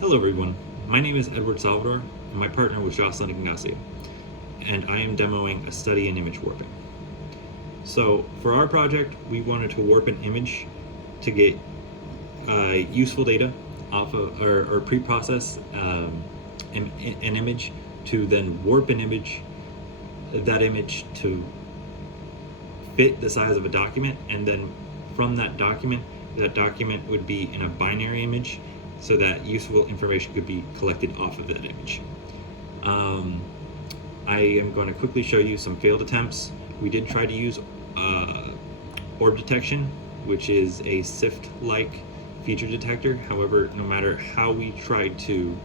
Hello everyone, my name is Edward Salvador, and my partner was Jocelyn Ignacio, and I am demoing a study in image warping. So for our project, we wanted to warp an image to get useful data off of, or pre-process an image to then warp an image, that image to fit the size of a document, and then from that document would be in a binary image so that useful information could be collected off of that image. I am going to quickly show you some failed attempts. We did try to use orb detection, which is a SIFT-like feature detector. However, no matter how we tried to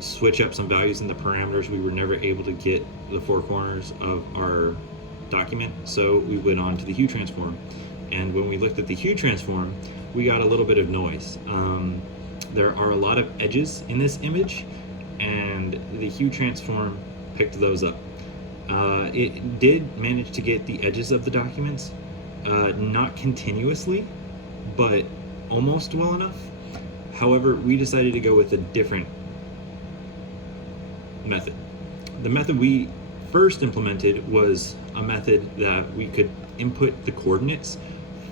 switch up some values in the parameters, we were never able to get the four corners of our document, so we went on to the hue transform. And when we looked at the hue transform, we got a little bit of noise. There are a lot of edges in this image, and the hue transform picked those up. It did manage to get the edges of the documents, not continuously, but almost well enough. However, we decided to go with a different method. The method we first implemented was a method that we could input the coordinates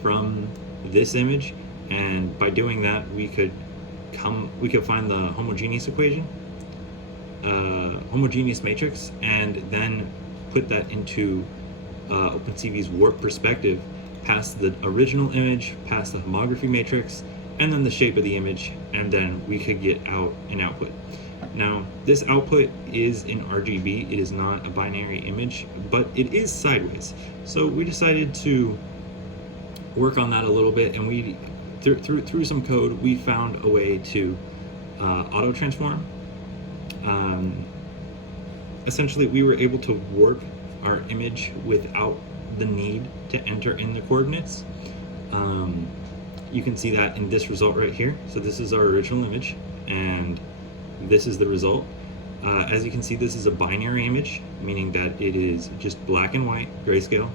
from this image, and by doing that we could find the homogeneous equation, homogeneous matrix, and then put that into OpenCV's warp perspective past the original image, past the homography matrix, and then the shape of the image, and then we could get out an output. Now, this output is in RGB. It is not a binary image, but it is sideways. So we decided to work on that a little bit, and we through some code we found a way to auto transform. Essentially, we were able to warp our image without the need to enter in the coordinates. You can see that in this result right here. So this is our original image, and this is the result. As you can see, this is a binary image, meaning that it is just black and white, grayscale.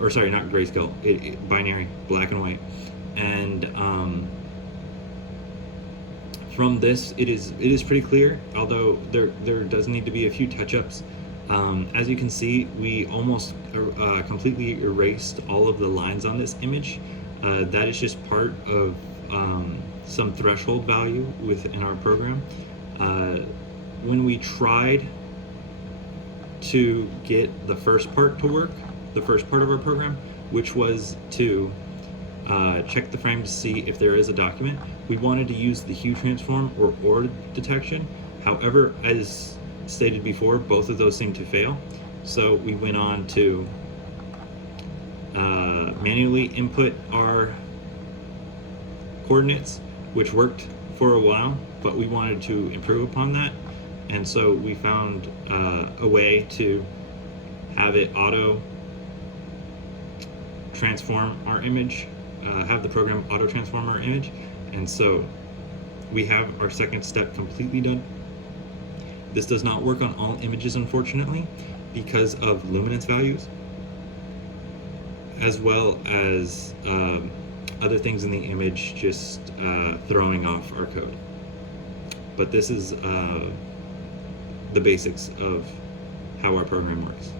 Or sorry, not grayscale, binary, black and white. And from this, it is pretty clear, although there does need to be a few touch-ups. As you can see, we almost completely erased all of the lines on this image. That is just part of some threshold value within our program. When we tried to get the first part to work, the first part of our program, which was to check the frame to see if there is a document, we wanted to use the hue transform or orb detection. However, as stated before, both of those seemed to fail. So we went on to manually input our coordinates, which worked for a while, but we wanted to improve upon that. And so we found a way to have it auto transform our image, have the program auto transform our image. And so we have our second step completely done. This does not work on all images, unfortunately, because of luminance values, as well as other things in the image just throwing off our code. But this is the basics of how our program works.